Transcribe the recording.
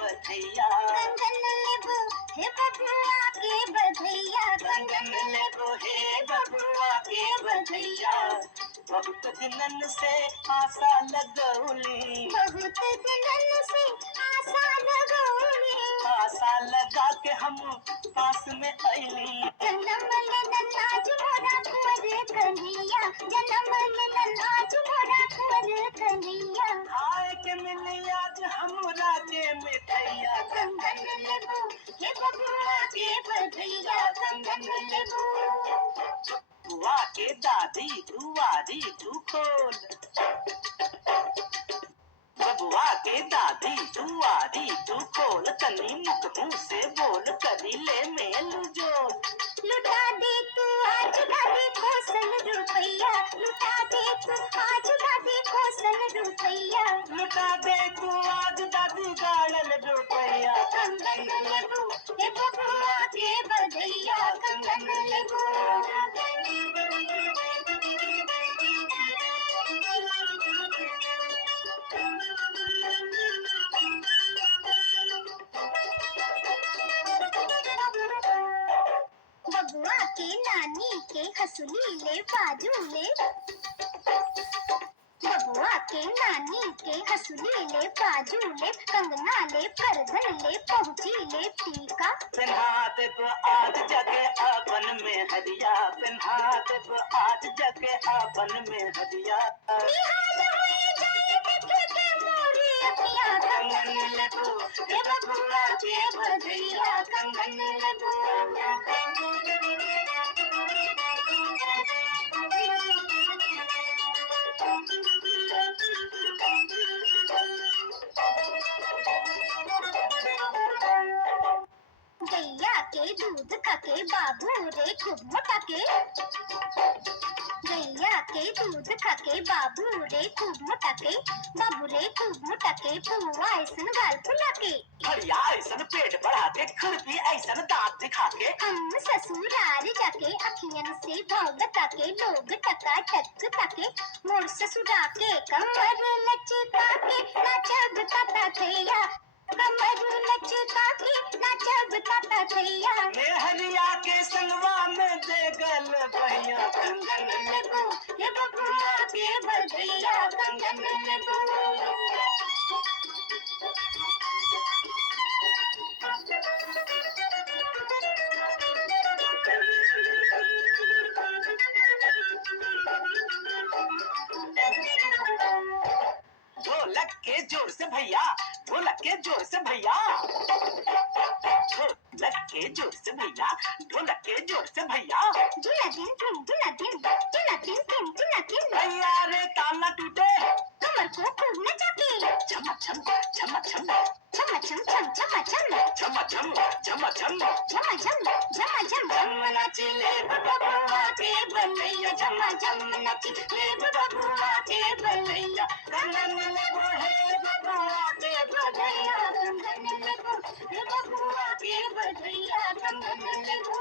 बधैया। कंगन लेबो हे बबुआ के बधैया, कंगन लेबो हे बबुआ के बधैया। बहुत दिनन से आशा लगौली, बहुत दिनन से आशा लगौली, आशा लगा के हम पास में अइली। जन्म लेलन आज मोरा कुंवर कन्हैया, जन्म लेलन आज मोरा कुंवर कन्हैया। खाए के मिली आज हमरा के मिठैया। कंगन लेबो हे बबुआ के बधैया, कंगन लेबो। बुआ के दादी दुआरी तू खोल, बबुआ के दादी दुआरी तू खोल। तनी मुख मुंह से बोल करी ले मेल जोल। लुटा दे तू आज दादी को सन रुपैया, लुटा दे तू आज दादी को सन रुपैया। लुटा दे तू आज दादी गाड़ल रुपैया। कंगन लेबो हे बबुआ के बधैया, कंगन लेबो। बबुआ के नानी के हंसुली ले बाजू ले, बबुआ के नानी के हंसुली ले बाजू ले, कंगना ले करधन ले पहुंची ले टीका। पिन्हा देब आज जगे अपन में हरिया, पिन्हा देब आज जगे अपन में हरिया। निहाल हुए जाए देखे के मोरी अखियां, कंगन लेबो हे बबुआ के बधैया, कंगन लेबो। गैया के दूध खाके बाबू रे खूब मोटा के, गैया के दूध खाके बाबू रे खूब मोटा के, बाबू रे खूब मोटा के, पुआ ऐसन गाल फुला के। हरिया ऐसन पेट बढ़ा के, खुरपी ऐसन दांत दिखा के, हम ससुराल जाके अखियन से भौगता के, लोग टका टक ताके, मोर ससुरा के कमर लचका के, नाचब ताता थैया, कमर लचका के, नाचब ताता थैया। हरिया के संगवा में देगल भैया। कंगन लेबो हे बबुआ के बधैया, कंगन लेबो। ढोलक के जोर से भैया, ढोलक के जोर से भैया, ढोलक के जोर से भैया, ढोलक के जोर से भैया। दुला दिन तुम दुला दिन, दुला दिन तुम दुला दिन। भैया रे ताल न टूटे, कमर को खूब नचा के, छम छम छम छम छम छम छम छम छम, छम छम छम छम झम झम झम झम। झम नाची ले बबुआ के बलैया, झम झम नाची ले बबुआ के बलैया। कंगन लेबो हे बबुआ के बधैया, कंगन लेबो हे बबुआ के बधैया, कंगन लेबो।